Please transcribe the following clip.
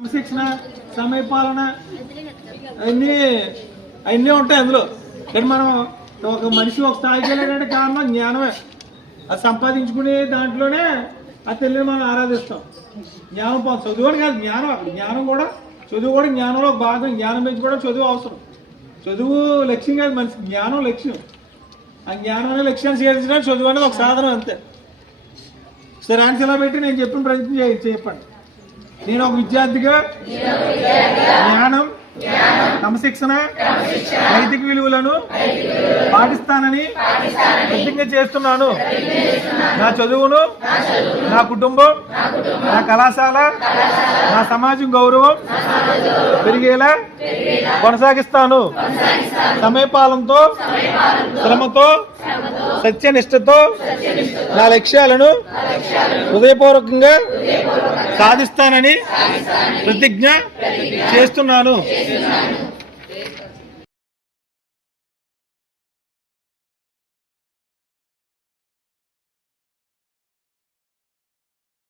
క్రమశిక్షణ, సమయపాలన అన్నీ ఉంటాయి అందులో. కానీ మనం ఒక మనిషి ఒక స్థాయికి వెళ్ళాడంటే కారణం జ్ఞానమే. అది సంపాదించుకునే దాంట్లోనే ఆ తల్లిని మనం ఆరాధిస్తాం. జ్ఞానం చదువు అని కాదు, జ్ఞానం. అక్కడ జ్ఞానం కూడా, చదువు కూడా జ్ఞానంలో ఒక భాగం. జ్ఞానం పెంచుకోవడం చదువు అవసరం. చదువు లక్ష్యం కాదు మనిషి, జ్ఞానం లక్ష్యం. ఆ జ్ఞానం అనే లక్ష్యాన్ని చేర్చడానికి చదువు అనేది ఒక సాధనం అంతే. సరే ఆన్సర్ పెట్టి నేను చెప్పిన ప్రయత్నం చెప్పండి. నేను ఒక విద్యార్థిగా జ్ఞానం, క్రమశిక్షణ, నైతిక విలువలను పాటిస్తానని ప్రతిజ్ఞ చేస్తున్నాను. నా చదువును, నా కుటుంబం, నా కళాశాల, నా సమాజం గౌరవం పెరిగేలా కొనసాగిస్తాను. సమయపాలనతో, శ్రమతో, సత్యనిష్టతో నా లక్ష్యాలను హృదయపూర్వకంగా సాధిస్తానని ప్రతిజ్ఞ చేస్తున్నాను.